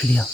去掉。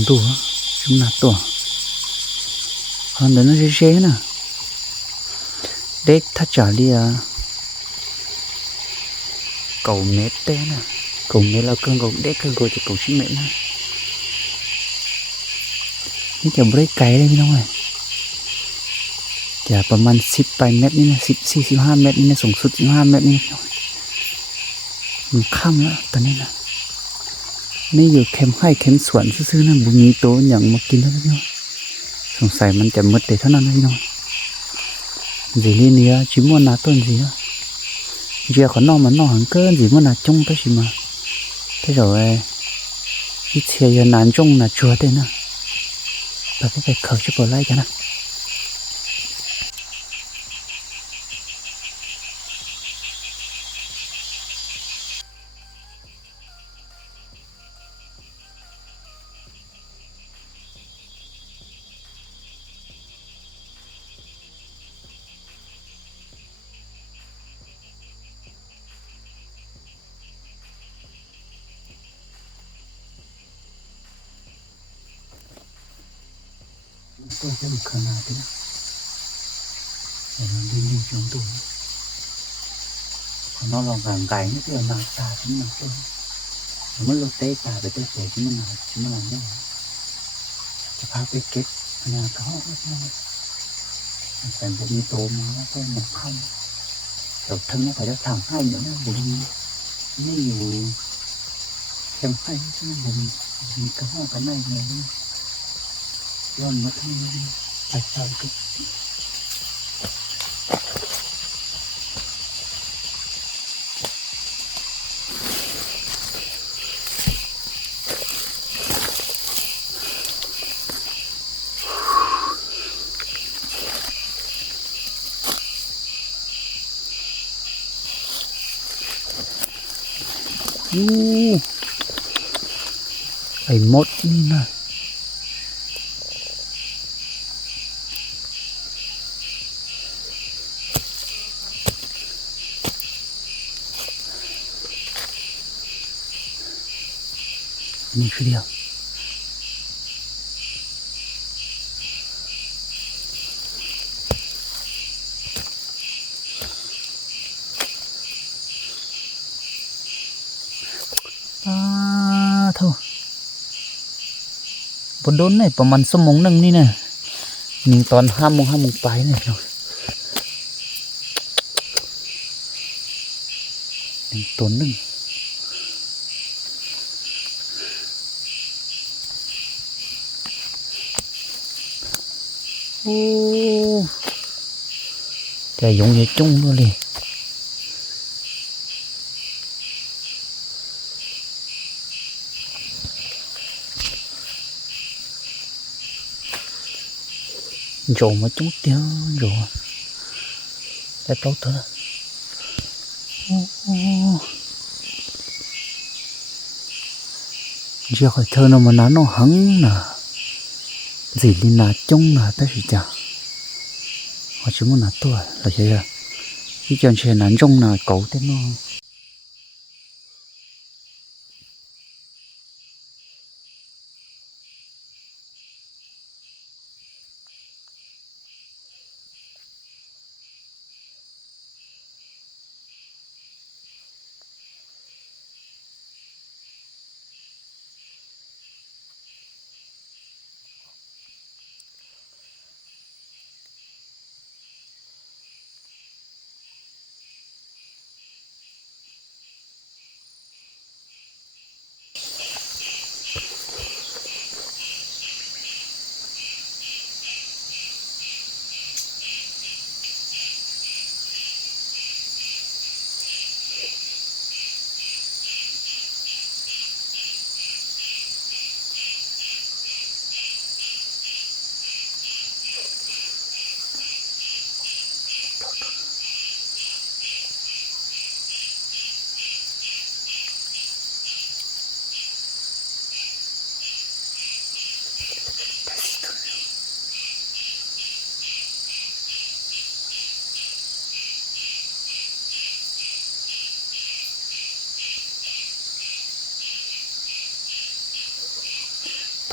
trồng tủ chúng là tủ còn đến nó dễ nè đếch thắt trả đi à cầu mét té nè cầu mét là cơn cầu đếch cơn cầu chỉ cầu chín mét nèนี่จะบริไกลเลยพี่น้องเลยจะประมาณ18 เมตรนี่นะ45 เมตรนี่นะสูงสุด15 เมตรนี่นะพี่น้องมันค่ำแล้วตอนนี้นะนี่อยู่เข็มไข่เข็มสวนซื่อๆนะบุญมีโตอย่างมากินแล้วพี่น้องสงสัยมันจะมืดเดี๋ยวเท่านั้นนะพี่น้องgì liên nia chỉ muốn là tuần gì đó giờ còn nó mà nó hàng cơn gì muốn là chung tới gì mà thế rồi ít xe giờ nán chung là chùa đây nè và cái phải khởi cho bỏ lại cho nè tôi sẽ một khả năng thế nào để nó đi trong tủ còn nó là vàng gái nữa thì là nào tà chúng nào tôi nó lột tê tà để tôi sẽ chúng nó làm nhauจะพาไปเก็บงานเขาแต่บุญโตมาแล้วก็หมกค่ำแต่ทั้งนี้phải đã thẳng hai nữa buồnไม่อยู่เข้มให้ใช่ไหมบุญมีกระห้องกระไม่เลยย้อนมาทั้งนี้ไปตามกันไอ้มดนี่นะนี่คือเดียวโธ่บนโดนเนี่ยประมาณชั่วโมงนึงนี่นะนี่ตอน5 โมงไปเนี่ยนี่ตัวนึงโอ้แต่ยงใหญ่จุ้งด้วยเลยrồi mà chúng tiêu rồi đã tốt thôi giờ khỏi thơ nó mà nó hứng nè gì liên là chung là tới gì chả họ chỉ muốn là tôi là vậy à cái chuyện chuyện nán chung là cậu thế nó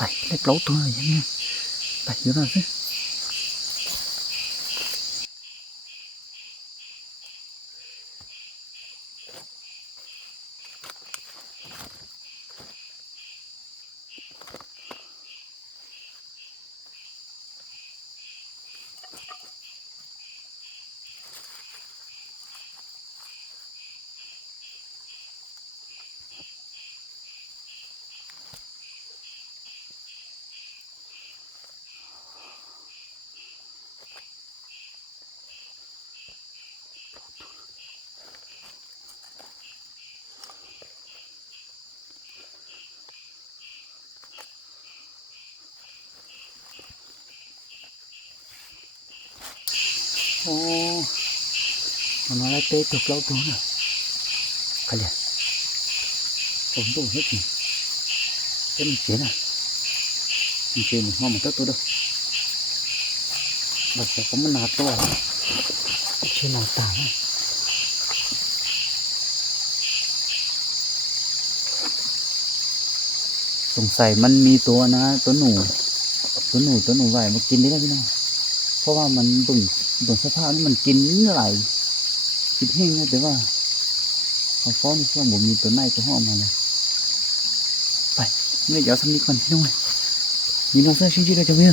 ไปเล็กเล้าตัวอย่างนี้ไปเดี๋ยวเราสิ โอ้มันอะไรเตะตกเล้าตัวน่ะใครเนี่ยผมตัวhết gì cái mình chế này mình chế một mong một tớt tôi đâu và sẽ có một nạt to trên nào tảng nàyสงสัยมันมีตัวนะตัวหนูไหวมากินได้แล้วพี่น้องเพราะว่ามันบ่งสภาพนี่มันกินไหลกินแห้งนะแต่ว่าเขาฟ้องนี่ช่วงผมมีตัวในตัวห้องมาเลยไปไม่เดี๋ยวทำนี้ก่อนพี่น้องมีน้องเสื้อชิ้นๆเราจะเพื่อ